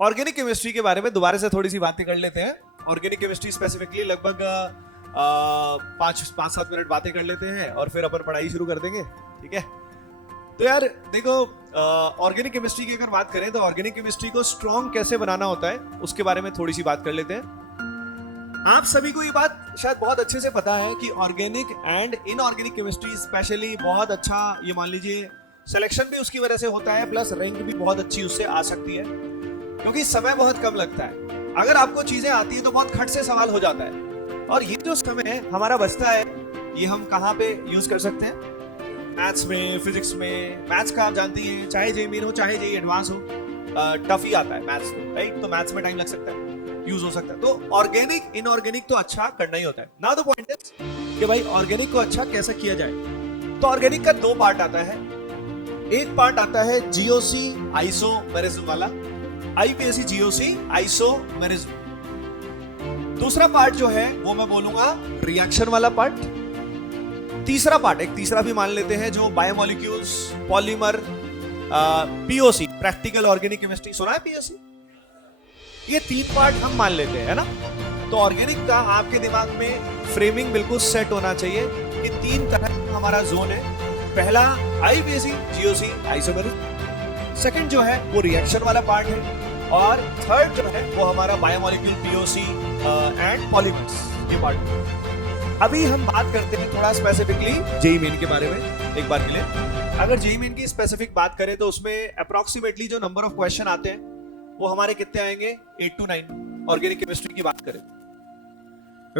Organic chemistry के बारे में दोबारा से थोड़ी सी बातें कर लेते हैं। ऑर्गेनिक केमिस्ट्री स्पेसिफिकली लगभग 5-7 मिनट बातें कर लेते हैं और फिर अपन पढ़ाई शुरू कर देंगे, ठीक है। तो यार देखो, ऑर्गेनिक केमिस्ट्री की अगर बात करें तो ऑर्गेनिक केमिस्ट्री को स्ट्रॉन्ग कैसे बनाना होता है उसके बारे में थोड़ी सी बात कर लेते हैं। आप सभी को ये बात शायद बहुत अच्छे से पता है कि organic and inorganic chemistry specially बहुत अच्छा, ये मान लीजिए सिलेक्शन भी उसकी वजह से होता है, प्लस रैंक भी बहुत अच्छी उससे आ सकती है, क्योंकि समय बहुत कम लगता है। अगर आपको चीजें आती है तो बहुत खट से सवाल हो जाता है, और ये जो समय हमारा बचता है ये हम कहाँ पे यूज कर सकते हैं? मैथ्स में, फिजिक्स में। मैथ्स का आप जानती हैं, चाहे जेईई मेन हो चाहे जेईई एडवांस हो, टफ ही आता है मैथ्स में, राइट? तो मैथ्स में टाइम लग सकता है, यूज हो सकता है। तो ऑर्गेनिक इनऑर्गेनिक तो अच्छा करना ही होता है। नाउ द पॉइंट इज कि भाई ऑर्गेनिक को अच्छा कैसे किया जाए। तो ऑर्गेनिक का 2 पार्ट आता है। एक पार्ट आता है जीओसी आइसोमेरिज्म वाला, आईपीएसी जीओसी आइसोमेरिज्म। दूसरा पार्ट जो है वो मैं बोलूंगा रिएक्शन वाला पार्ट। तीसरा पार्ट, एक तीसरा भी मान लेते हैं, जो biomolecules, polymer, POC, practical organic chemistry. सुना है पीओसी? ये 3 पार्ट हम मान लेते हैं, है ना। तो ऑर्गेनिक का आपके दिमाग में फ्रेमिंग बिल्कुल सेट होना चाहिए कि 3 तरह का हमारा जोन है। पहला आईपीएसी जीओसी आइसोमेरिज्म, सेकंड जो है वो रिएक्शन वाला पार्ट है, और थर्ड जो है वो हमारा बायोमोलिक्यूल, पीओसी एंड पॉलीमर्स, ये पार्ट। अभी हम बात करते हैं थोड़ा स्पेसिफिकली जेईई मेन के बारे में एक बार के लिए। अगर जेईई मेन की स्पेसिफिक बात करें तो उसमें अप्रोक्सीमेटली जो नंबर ऑफ क्वेश्चन आते हैं वो हमारे कितने आएंगे? 8 to 9 ऑर्गेनिक केमिस्ट्री की बात करें।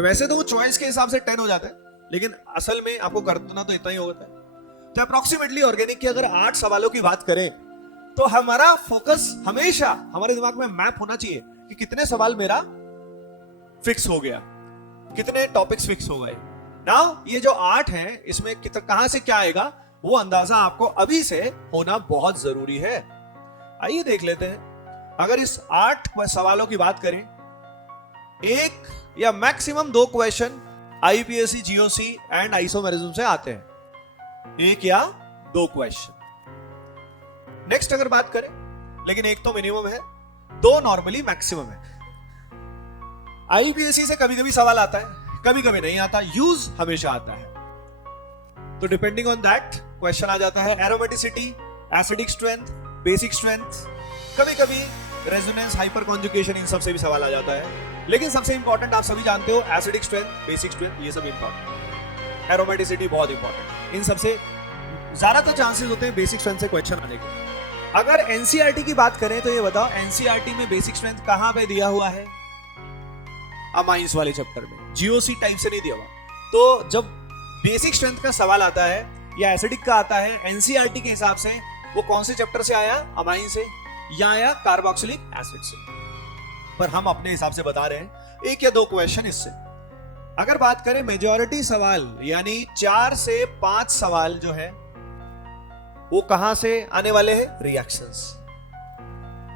वैसे तो वो चॉइस के हिसाब से 10 हो जाता है, लेकिन असल में आपको करना तो इतना ही होता है। तो अप्रोक्सीमेटली ऑर्गेनिक की अगर 8 सवालों की बात करें तो हमारा फोकस हमेशा हमारे दिमाग में मैप होना चाहिए कि कितने सवाल मेरा फिक्स हो गया, कितने टॉपिक्स फिक्स हो गए। नाउ ये जो 8 है, इसमें कहां से क्या आएगा वो अंदाजा आपको अभी से होना बहुत जरूरी है। आइए देख लेते हैं। अगर इस 8 सवालों की बात करें, 1 या maximum 2 question IUPAC, GOC and isomerism से आते हैं, 1 या 2 क्वेश्चन। नेक्स्ट अगर बात करें, लेकिन 1 तो मिनिमम है, 2 नॉर्मली मैक्सिमम है। आईपीएसी से कभी कभी सवाल आता है, कभी कभी नहीं आता, यूज हमेशा आता है। तो डिपेंडिंग ऑन दैट क्वेश्चन आ जाता है। Aromaticity, acidic strength, basic strength, कभी कभी रेजोनेंस, हाइपर कॉन्जुगेशन, इन सब से भी सवाल आ जाता है। लेकिन सबसे इंपॉर्टेंट आप सभी जानते हो, एसिडिक स्ट्रेंथ, बेसिक स्ट्रेंथ, ये सब इंपॉर्टेंट। एरोमेटिसिटी बहुत इंपॉर्टेंट। इन सबसे ज्यादातर चांसेस होते हैं बेसिक स्ट्रेंथ से क्वेश्चन आने के। अगर एनसीईआरटी की बात करें तो ये बताओ, एनसीईआरटी में बेसिक स्ट्रेंथ कहां पे दिया हुआ है? अमाइंस वाले चैप्टर में, जीओसी टाइप से नहीं दिया हुआ। तो जब बेसिक स्ट्रेंथ का सवाल आता है या एसिडिक का आता है, एनसीईआरटी के हिसाब से वो कौन से चैप्टर से आया? अमाइन से, या आया कार्बोक्सिलिक एसिड से। पर हम अपने हिसाब से बता रहे हैं 1 या 2 क्वेश्चन इससे। अगर बात करें मेजॉरिटी सवाल, यानी 4 से 5 सवाल जो है वो कहां से आने वाले हैं? रिएक्शंस।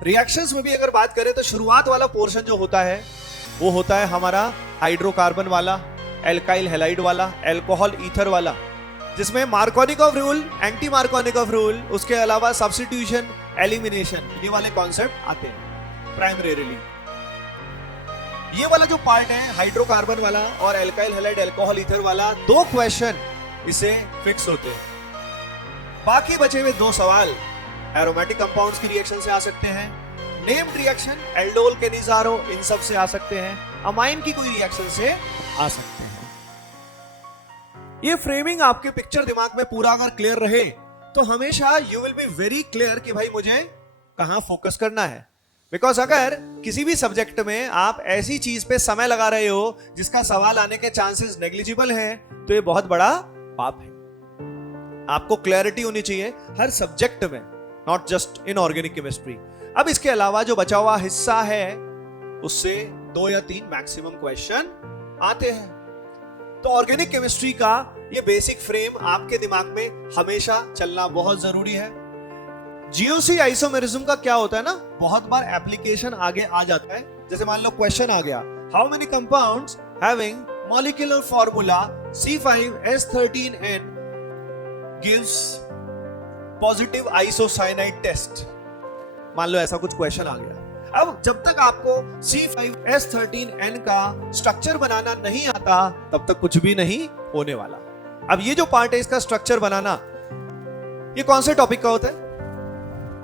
रिएक्शंस में भी अगर बात करें तो शुरुआत वाला पोर्शन जो होता है वो होता है हमारा हाइड्रोकार्बन वाला, एल्काइल हैलाइड वाला, अल्कोहल ईथर वाला, जिसमें Markovnikov rule, anti Markovnikov rule, उसके अलावा सब्स्टिट्यूशन, एलिमिनेशन, ये वाले कॉन्सेप्ट आते हैं प्राइमरीली। ये वाला जो पार्ट है हाइड्रोकार्बन वाला और एल्काइल हैलाइड, अल्कोहल ईथर वाला, 2 क्वेश्चन इसे फिक्स होते हैं। बाकी बचे हुए 2 सवाल एरोमेटिक कंपाउंड्स की रिएक्शन से आ सकते हैं, नेम्ड रिएक्शन, एल्डोल, केनिजारो, इन सब से आ सकते हैं, अमाइन की कोई रिएक्शन से आ सकते हैं। ये फ्रेमिंग आपके पिक्चर दिमाग में पूरा अगर क्लियर रहे तो हमेशा you will be very clear कि भाई मुझे कहां फोकस करना है। बिकॉज अगर किसी भी सब्जेक्ट में आप ऐसी चीज पे समय लगा रहे हो जिसका सवाल आने के चांसेस नेग्लिजिबल हैं, तो ये बहुत बड़ा पाप है। आपको क्लैरिटी होनी चाहिए हर सब्जेक्ट में, not just in organic chemistry. अब इसके अलावा जो बचा हुआ हिस्सा है उससे 2 या 3 मैक्सिमम क्वेश्चन आते हैं। तो ऑर्गेनिक केमिस्ट्री का ये बेसिक फ्रेम आपके दिमाग में हमेशा चलना बहुत जरूरी है। जीओसी आइसोमेरिज्म का क्या होता है ना, बहुत बार एप्लीकेशन आगे आ जाता है। जैसे मान लो क्वेश्चन आ गया, how many compounds having molecular formula C5H13N gives positive isocyanide test. मान लो ऐसा कुछ क्वेश्चन आ गया। अब जब तक आपको C5S13N का स्ट्रक्चर बनाना नहीं आता तब तक कुछ भी नहीं होने वाला। अब ये जो पार्ट है इसका स्ट्रक्चर बनाना, ये कौन से टॉपिक का होता है?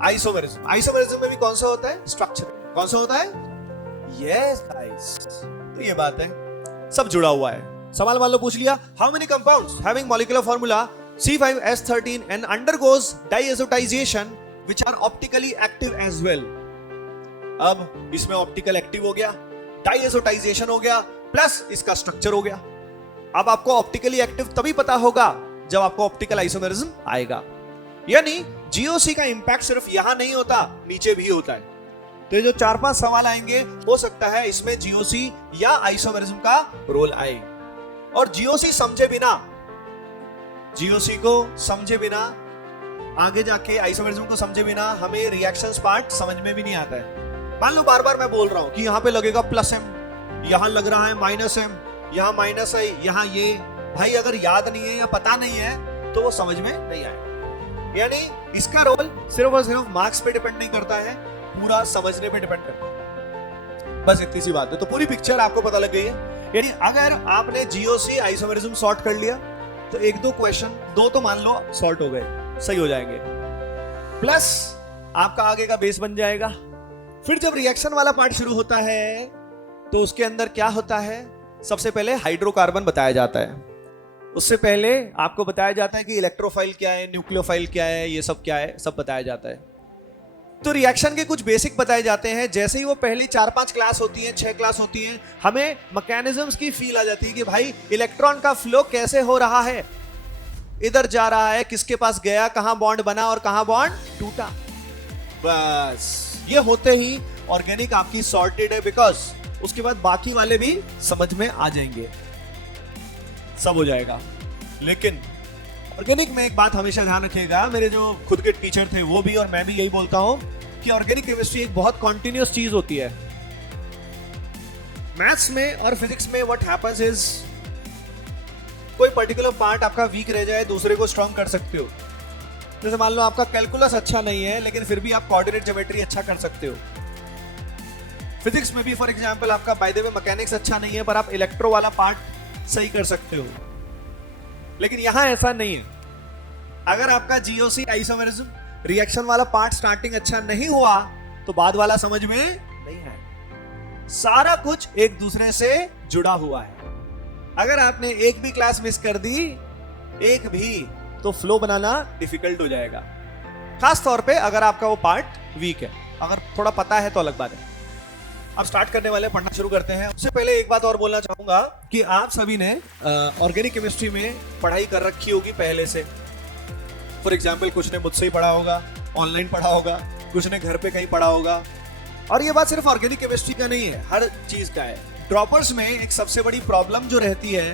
आइसोमेरिज्म। आइसोमेरिज्म में भी कौन सा होता है? स्ट्रक्चर। कौन सा होता है? यस गाइस, तो ये बात है, सब जुड़ा हुआ है। सवाल मान लो पूछ लिया, how many compounds having molecular formula C5S13N undergoes diazotization which are optically active as well। अब इसमें ऑप्टिकल एक्टिव हो गया, डाइएजोटाइजेशन हो गया, प्लस इसका स्ट्रक्चर हो गया। अब आपको ऑप्टिकली एक्टिव तभी पता होगा जब आपको ऑप्टिकल आइसोमेरिज्म आएगा। यानी जीओसी का इंपैक्ट सिर्फ यहां नहीं होता, नीचे भी होता है। तो ये जो 4-5 सवाल आएंगे, हो सकता है इसमें जीओसी या आइसोमेरिज्म का रोल आए। और जीओसी समझे बिना, जीओसी को समझे बिना, आगे जाके आइसोमेरिज्म को समझे बिना हमें रिएक्शंस पार्ट समझ में भी नहीं आता है। मान लो बार बार मैं बोल रहा हूं कि यहां पे लगेगा +M, यहां लग रहा है -M, यहां -I, यहां ये, भाई अगर याद नहीं है या पता नहीं है तो वो समझ में नहीं आएगा। यानी इसका रोल सिर्फ और सिर्फ मार्क्स पे डिपेंड नहीं करता है, पूरा समझने पे डिपेंड करता है। बस इतनी सी बात है, तो पूरी पिक्चर आपको पता लग गई है। यानी अगर आपने जीओसी आइसोमेरिज्म सॉर्ट कर लिया तो 1-2 क्वेश्चन, 2 तो मान लो सॉर्ट हो गए, सही हो जाएंगे, प्लस आपका आगे का बेस बन जाएगा। फिर जब रिएक्शन वाला पार्ट शुरू होता है तो उसके अंदर क्या होता है? सबसे पहले हाइड्रोकार्बन बताया जाता है, उससे पहले आपको बताया जाता है कि इलेक्ट्रोफाइल क्या है, न्यूक्लियोफाइल क्या है, ये सब क्या है, सब बताया जाता है। तो रिएक्शन के कुछ बेसिक बताए जाते हैं। जैसे ही वो पहली 4-5 क्लास होती है, 6 क्लास होती है, हमें मैकेनिज्म्स की फील आ जाती है कि भाई इलेक्ट्रॉन का फ्लो कैसे हो रहा है, इधर जा रहा है, किसके पास गया, कहां बॉन्ड बना और कहां बॉन्ड टूटा। बस ये होते ही ऑर्गेनिक आपकी सॉर्टेड है, बिकॉज उसके बाद बाकी वाले भी समझ में आ जाएंगे, सब हो जाएगा। लेकिन ऑर्गेनिक में एक बात हमेशा ध्यान रखिएगा, मेरे जो खुद के टीचर थे वो भी और मैं भी यही बोलता हूं कि ऑर्गेनिक केमिस्ट्री एक बहुत कॉन्टिन्यूअस चीज होती है। मैथ्स में और फिजिक्स में व्हाट हैपेंस इज, कोई पर्टिकुलर पार्ट आपका वीक रह जाए, दूसरे को स्ट्रॉन्ग कर सकते हो। जैसे मान लो आपका कैलकुलस अच्छा नहीं है लेकिन फिर भी आप कोऑर्डिनेट ज्योमेट्री अच्छा कर सकते हो। फिजिक्स में भी फॉर एग्जांपल आपका बाय द वे मैकेनिक्स अच्छा नहीं है पर आप इलेक्ट्रो वाला पार्ट सही कर सकते हो। लेकिन यहां ऐसा नहीं है। अगर आपका जीओसी आइसोमेरिज्म रिएक्शन वाला पार्ट स्टार्टिंग अच्छा नहीं हुआ तो बाद वाला समझ में नहीं है। सारा कुछ एक दूसरे से जुड़ा हुआ है। अगर आपने एक भी क्लास मिस कर दी, एक भी, तो फ्लो बनाना डिफिकल्ट हो जाएगा, खास तौर पे अगर आपका वो पार्ट वीक है। अगर थोड़ा पता है तो अलग बात है। अब स्टार्ट करने वाले, पढ़ना शुरू करते हैं। उससे पहले एक बात और बोलना चाहूंगा कि आप सभी ने ऑर्गेनिक केमिस्ट्री में पढ़ाई कर रखी होगी पहले से। फॉर एग्जाम्पल कुछ ने मुझसे ही पढ़ा होगा, ऑनलाइन पढ़ा होगा, कुछ ने घर पे कहीं पढ़ा होगा। और ये बात सिर्फ ऑर्गेनिक केमिस्ट्री का नहीं है, हर चीज का है। ड्रॉपर्स में एक सबसे बड़ी प्रॉब्लम जो रहती है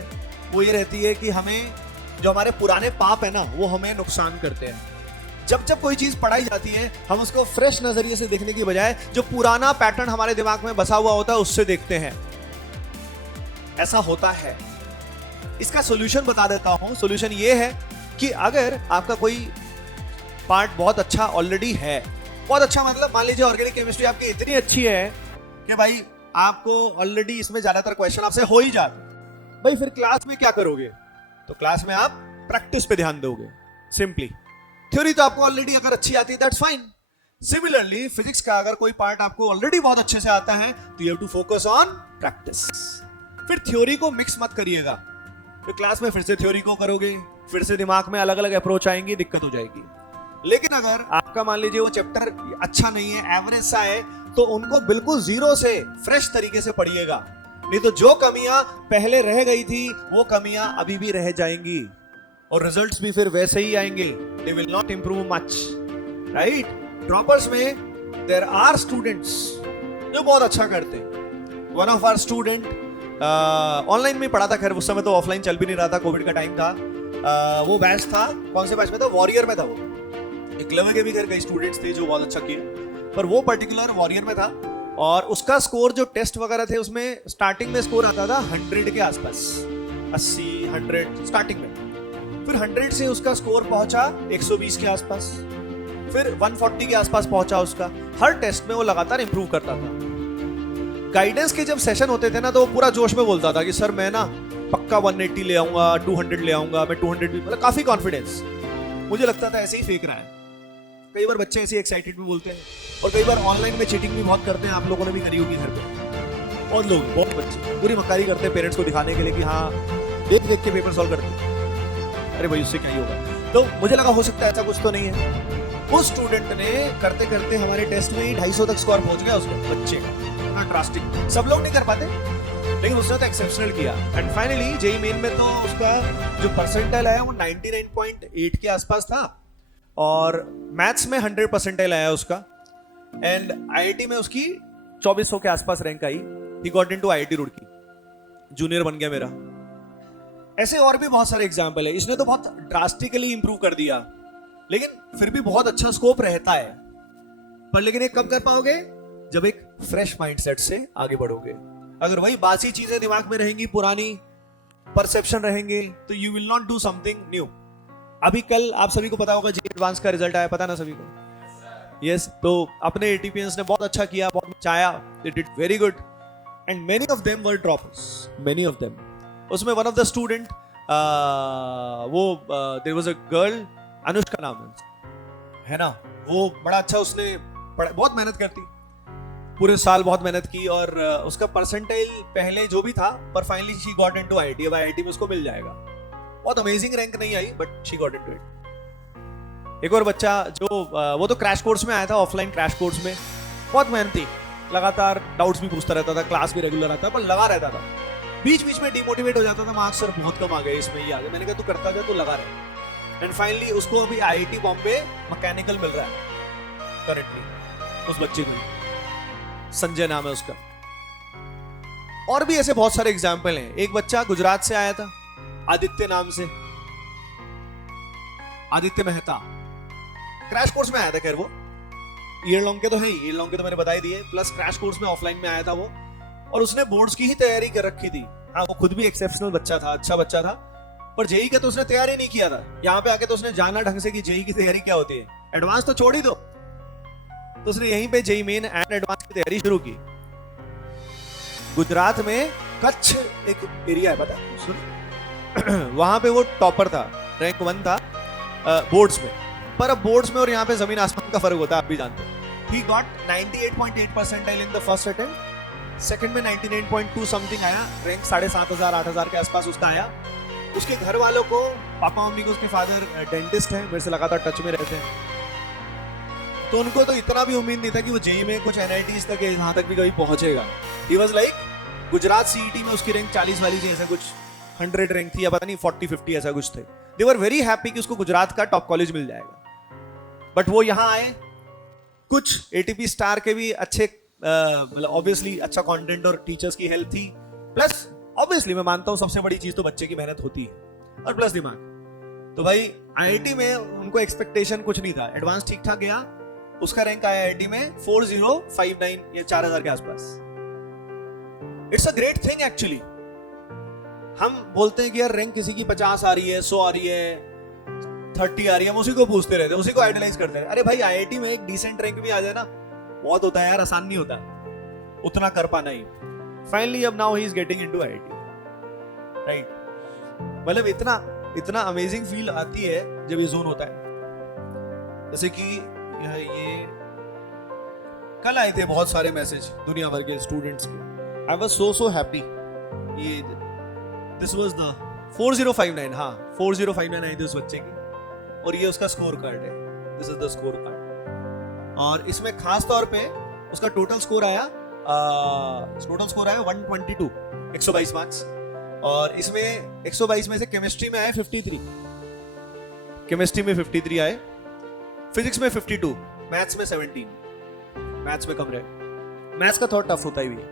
वो ये रहती है कि हमें जो हमारे पुराने पाप है ना वो हमें नुकसान करते हैं। जब जब कोई चीज पढ़ाई जाती है हम उसको फ्रेश नजरिए से देखने की बजाय जो पुराना पैटर्न हमारे दिमाग में बसा हुआ होता है उससे देखते हैं। ऐसा होता है। इसका सॉल्यूशन बता देता हूं। सॉल्यूशन ये है कि अगर आपका कोई पार्ट बहुत अच्छा ऑलरेडी है, बहुत अच्छा मतलब मान लीजिए ऑर्गेनिक केमिस्ट्री आपकी इतनी अच्छी है कि भाई आपको ऑलरेडी इसमें ज्यादातर क्वेश्चन आपसे हो ही जाते, भाई फिर क्लास में क्या करोगे? तो क्लास में आप प्रैक्टिस पे ध्यान दोगे। सिंपली थ्योरी तो आपको ऑलरेडी अगर अच्छी आती है दैट्स फाइन। सिमिलरली फिजिक्स का अगर कोई पार्ट आपको ऑलरेडी बहुत अच्छे से आता है तो you have to focus on practice. फिर थ्योरी को मिक्स मत करिएगा। फिर क्लास में फिर से थ्योरी को करोगे, फिर से दिमाग में अलग अलग अप्रोच आएंगी, दिक्कत हो जाएगी। लेकिन अगर आपका मान लीजिए वो चैप्टर अच्छा नहीं है, एवरेज सा है, तो उनको बिल्कुल जीरो से फ्रेश तरीके से पढ़िएगा। नहीं तो जो कमियां पहले रह गई थी वो कमियां अभी भी रह जाएंगी और रिजल्ट्स भी फिर वैसे ही आएंगे। They will not improve much, right? Droppers में देयर आर स्टूडेंट्स जो बहुत अच्छा करते हैं। One of our student online में पढ़ा था, खैर उस समय तो ऑफलाइन चल भी नहीं रहा था, कोविड का टाइम था। वो बैच था, कौन से बैच में था? वॉरियर में था। वो एकलव्य के भी खैर कई स्टूडेंट्स थे जो बहुत अच्छा किए, पर वो पर्टिकुलर वॉरियर में था। और उसका स्कोर जो टेस्ट वगैरह थे उसमें स्टार्टिंग में स्कोर आता था 100 के आसपास, 80, 100 स्टार्टिंग में। फिर 100 से उसका स्कोर पहुंचा 120 के आसपास, फिर 140 के आसपास पहुंचा उसका। हर टेस्ट में वो लगातार इंप्रूव करता था। गाइडेंस के जब सेशन होते थे ना तो वो पूरा जोश में बोलता था कि सर मैं ना पक्का 180 ले आऊंगा, 200 ले आऊंगा, मैं 200 भी, मतलब काफी कॉन्फिडेंस। मुझे लगता था ऐसे ही फेंक रहा है। कई बार बच्चे ऐसे एक्साइटेड भी बोलते हैं और कई बार ऑनलाइन में चीटिंग भी बहुत करते हैं। आप लोगों ने भी करी होगी घर पे। बहुत लोग, बहुत बच्चे पूरी मक्कारी करते हैं पेरेंट्स को दिखाने के लिए कि हाँ देख देख के पेपर सॉल्व करते हैं। अरे भाई उससे क्या ही होगा। तो मुझे लगा हो सकता है ऐसा कुछ तो नहीं है। उस स्टूडेंट ने करते करते हमारे टेस्ट में ही 250 तक स्कोर पहुंच गया उसका, बच्चे का। ड्रास्टिक, सब लोग नहीं कर पाते लेकिन उसने तो एक्सेप्शनल किया। एंड फाइनली जेईई मेन में तो उसका जो परसेंटाइल आया वो 99.8 के आसपास था और मैथ्स में 100 परसेंटाइल आया उसका। एंड आईआईटी में उसकी 2400 के आसपास rank I. He got into IIT Roorkee, junior बन गया मेरा। ऐसे और भी बहुत सारे एग्जाम्पल है। इसने तो बहुत ड्रास्टिकली इंप्रूव कर दिया लेकिन फिर भी बहुत अच्छा स्कोप रहता है। पर लेकिन ये कब कर पाओगे? जब एक फ्रेश माइंडसेट से आगे बढ़ोगे। अगर वही बासी चीजें दिमाग में रहेंगी, पुरानी परसेप्शन रहेंगे, तो you will not do something new. अभी कल आप सभी को पता होगा जेईई एडवांस का रिजल्ट आया, पता ना सभी को? यस, तो अपने एटीपीएंस ने बहुत अच्छा किया, बहुत चाया, they did very good and many of them were droppers, many of them. उसमें one of the student there was a girl, Anushka नाम है ना, वो बड़ा अच्छा, उसने बहुत मेहनत करती, पूरे साल बहुत मेहनत की और उसका परसेंटाइल पहले जो भी था पर finally she got into IIT. अब आईआईटी में उसको मिल जाएगा। बहुत अमेजिंग रैंक नहीं आई but she got into it. एक और बच्चा जो वो तो क्रैश कोर्स में आया था, ऑफलाइन क्रैश कोर्स में, बहुत मेहनती, लगातार डाउट्स भी पूछता रहता था, क्लास भी रेगुलर आता पर लगा रहता था। बीच बीच में डिमोटिवेट हो जाता था, मार्क्स सर बहुत कम आ गए, इसमें ही आ गए। मैंने कहा तू करता जा, तू लगा रहे। एंड फाइनली उसको अभी आईआईटी बॉम्बे मैकेनिकल मिल रहा है करेंटली, उस बच्चे को, संजय नाम है उसका। और भी ऐसे बहुत सारे एग्जाम्पल हैं। एक बच्चा गुजरात से आया था, आदित्य नाम से, आदित्य मेहता, क्रैश कोर्स में आया था। खैर वो ईयर लॉन्ग के तो है ही, ईयर लॉन्ग के तो मैंने बता ही दिए, प्लस क्रैश कोर्स में ऑफलाइन में आया था वो, और उसने बोर्ड्स की ही तैयारी कर रखी थी। हाँ, वो खुद भी एक्सेप्शनल बच्चा था, अच्छा बच्चा था, पर जेईई का तो उसने तैयारी नहीं किया था। यहाँ पे आके तो उसने जाना ढंग से कि जेईई की तैयारी क्या होती है, एडवांस तो छोड़ ही दो। तो उसने यहीं पे जेईई मेन एंड एडवांस की तैयारी शुरू की। गुजरात में कच्छ एक एरिया है, पता है? वहां पे वो टॉपर था, रैंक 1 था बोर्ड्स में। पर अब बोर्ड्स में और यहाँ पे जमीन आसमान का फर्क होता है, आप भी जानते हो। He got 98.8 percentile in the first attempt, second में 99.2 समथिंग आया, रैंक 7,500 8,000 के आसपास उसका आया। उसके घर वालों को, पापा मम्मी को, उसके फादर डेंटिस्ट हैं, मेरे से लगातार टच में रहते हैं, तो उनको तो इतना भी उम्मीद नहीं था कि वो जेईई में कुछ एनआईटीज तक, यहाँ तक भी कभी पहुंचेगा। He was like, Gujarat CET में उसकी रैंक 40 वाली थी, ऐसा कुछ 100 रैंक थी या पता नहीं 40-50 ऐसा कुछ थे। दे वर वेरी हैप्पी कि उसको गुजरात का टॉप कॉलेज मिल जाएगा। बट वो यहाँ आए, कुछ एटीपी स्टार के भी अच्छे, मतलब ऑब्वियसली अच्छा कंटेंट और टीचर्स की हेल्प थी, प्लस ऑब्वियसली मैं मानता हूँ सबसे बड़ी चीज तो बच्चे की मेहनत होती है, और प्लस दिमाग। तो भाई आईआईटी में उनको एक्सपेक्टेशन कुछ नहीं था, एडवांस ठीक ठाक गया, उसका रैंक आया आईआईटी में 4059 या 4000 के आसपास। It's a great thing actually. हम बोलते हैं कि यार रैंक किसी की 50 आ रही है, 100 आ रही है, 30 आ रही है, हम उसी को पूछते रहते हैं, उसी को आइडलाइज करते हैं। अरे भाई आईआईटी में एक डिसेंट रैंक भी आ जाए ना, बहुत होता है यार, आसान नहीं होता उतना कर पाना ही। फाइनली अब now he is getting into IIT, right. मतलब इतना अमेजिंग फील आती है जब ये जोन होता है। जैसे कि ये कल आए थे बहुत सारे मैसेज दुनिया भर के स्टूडेंट्स के। I was so happy. ये दिस वाज द 4059, हाँ 4059 आई थी उस बच्चे की, और ये उसका स्कोर कार्ड है, this is the score card. और इसमें खास तौर पे उसका टोटल स्कोर आया 122, 122 मार्क्स। और इसमें 122 में से केमिस्ट्री में आए 53, केमिस्ट्री में 53 आए, फिजिक्स में 52, मैथ्स में 17, मैथ्स में कम रहे, मैथ्स का थोड़ा टफ होता ही भी।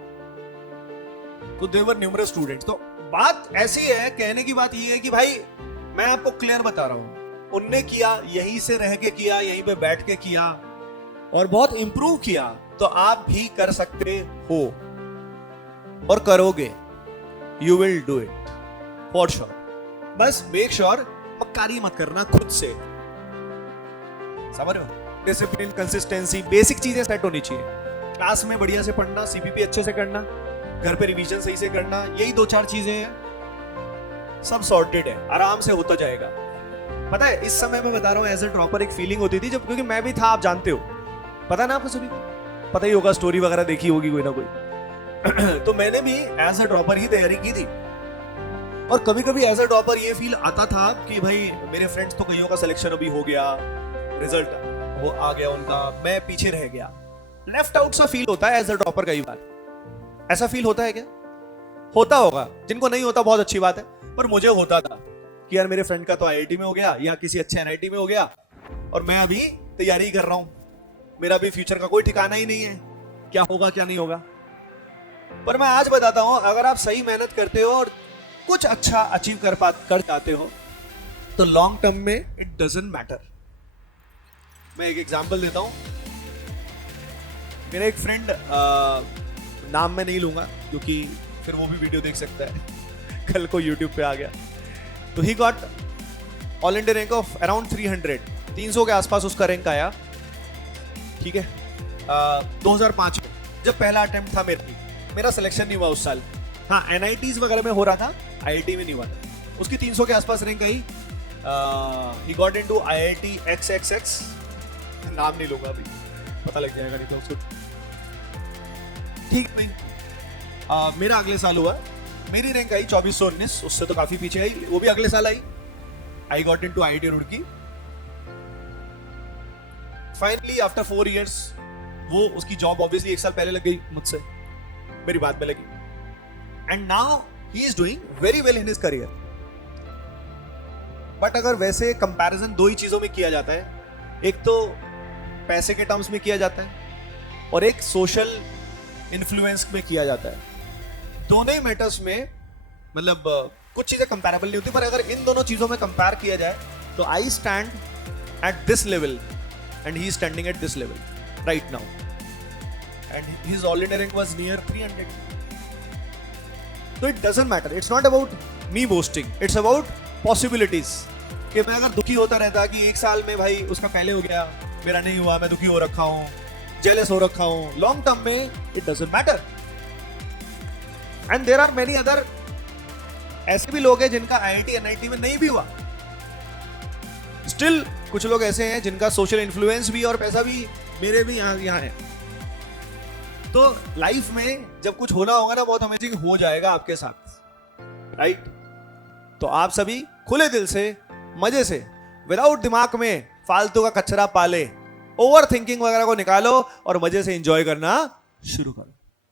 तो देवर न्यूमरस स्टूडेंट्स। तो बात ऐसी है, कहने की बात ये है कि भाई मैं आपको क्लियर बता रहा हूं, उनने किया, यहीं से रह के किया, यहीं पे बैठ के किया और बहुत इंप्रूव किया, तो आप भी कर सकते हो और करोगे। You will do it for sure. बस मेक श्योर मक्कारी मत करना खुद से, समझ रहे हो? डिसिप्लिन, कंसिस्टेंसी, बेसिक चीजें सेट होनी चाहिए। क्लास में बढ़िया से पढ़ना, सीपीपी अच्छे से करना, घर पे रिवीजन सही से करना, यही 2-4 चीजें हैं, सब सॉर्टेड है, आराम से होता जाएगा। पता है इस समय मैं बता रहा हूँ एज अ ड्रॉपर एक फीलिंग होती थी, जब क्योंकि मैं भी था, आप जानते हो, पता ना आपको सभी को, पता ही होगा, स्टोरी वगैरह देखी होगी कोई ना कोई। तो मैंने भी एज अ ड्रॉपर ही तैयारी की थी, और कभी कभी एज अ ड्रॉपर ये फील आता था कि भाई मेरे फ्रेंड्स तो कईयों का सिलेक्शन अभी हो गया, रिजल्ट वो आ गया उनका, मैं पीछे रह गया, लेफ्ट आउट सा फील होता है एज अ ड्रॉपर। कई बार ऐसा फील होता है क्या? होता होगा, जिनको नहीं होता बहुत अच्छी बात है, पर मुझे होता था कि यार मेरे फ्रेंड का तो आईआईटी में हो गया या किसी अच्छे एनआईटी में हो गया, और मैं अभी तैयारी कर रहा हूं, मेरा भी फ्यूचर का कोई ठिकाना ही नहीं है, क्या होगा क्या नहीं होगा। पर मैं आज बताता हूं, अगर आप सही मेहनत करते हो और कुछ अच्छा अचीव कर जाते हो, तो लॉन्ग टर्म में इट डजंट मैटर। मैं एक एग्जांपल देता हूं। मेरा एक फ्रेंड, नाम मैं नहीं लूंगा क्योंकि फिर वो भी वीडियो देख सकता है, कल को यूट्यूब पे आ गया, तो he got all India rank of around 300 के आसपास उसका रैंक आया, ठीक है। 2005 में जब पहला अटेम्प्ट था मेरा सिलेक्शन नहीं हुआ उस साल, हाँ एनआईटीज वगैरह में हो रहा था, आईआईटी में नहीं हुआ था। उसकी 300 के आसपास rank I. He got into IIT XXX, नाम नहीं लूंगा अभी, पता लग जाएगा नहीं तो उसको, ठीक नहीं। मेरा अगले साल हुआ, मेरी रैंक आई 2419, उससे तो काफी पीछे आई, वो भी अगले साल आई। I got into IIT Roorkee. Finally after 4 years वो उसकी जॉब ऑब्वियसली 1 साल पहले लग गई मुझसे, मेरी बात में लगी, and now he is doing very well in his career. But अगर वैसे कंपैरिजन 2 ही चीजों में किया जाता है, एक तो पैसे के टर्म्स में किया जाता है और एक सोशल इन्फ्लुएंस में किया जाता है, दोनों ही मैटर्स में मतलब कुछ चीजें कंपैरेबल नहीं होती, पर अगर इन दोनों चीजों में कंपेयर किया जाए तो I stand at this level and he is standing at this level right now, and his all India rank was near 300. So it doesn't matter, it's not about me boasting, it's about possibilities। कि मैं अगर दुखी होता रहता कि 1 साल में भाई उसका पहले हो गया, मेरा नहीं हुआ, मैं दुखी हो रखा हूं, जेलस हो रखा हूं, लॉन्ग टर्म में it doesn't matter। and there are many other ऐसे भी लोग हैं जिनका आईआईटी एनआईटी में नहीं भी हुआ, स्टिल कुछ लोग ऐसे हैं जिनका सोशल इन्फ्लुएंस भी और पैसा भी मेरे भी यहाँ है। तो लाइफ में जब कुछ होना होगा ना, बहुत अमेजिंग हो जाएगा आपके साथ, राइट? तो आप सभी खुले दिल से, मजे से, विदाउट दिमाग में फालतू का कचरा पाले, ओवर थिंकिंग वगैरह को निकालो और मजे से एंजॉय करना शुरू करो।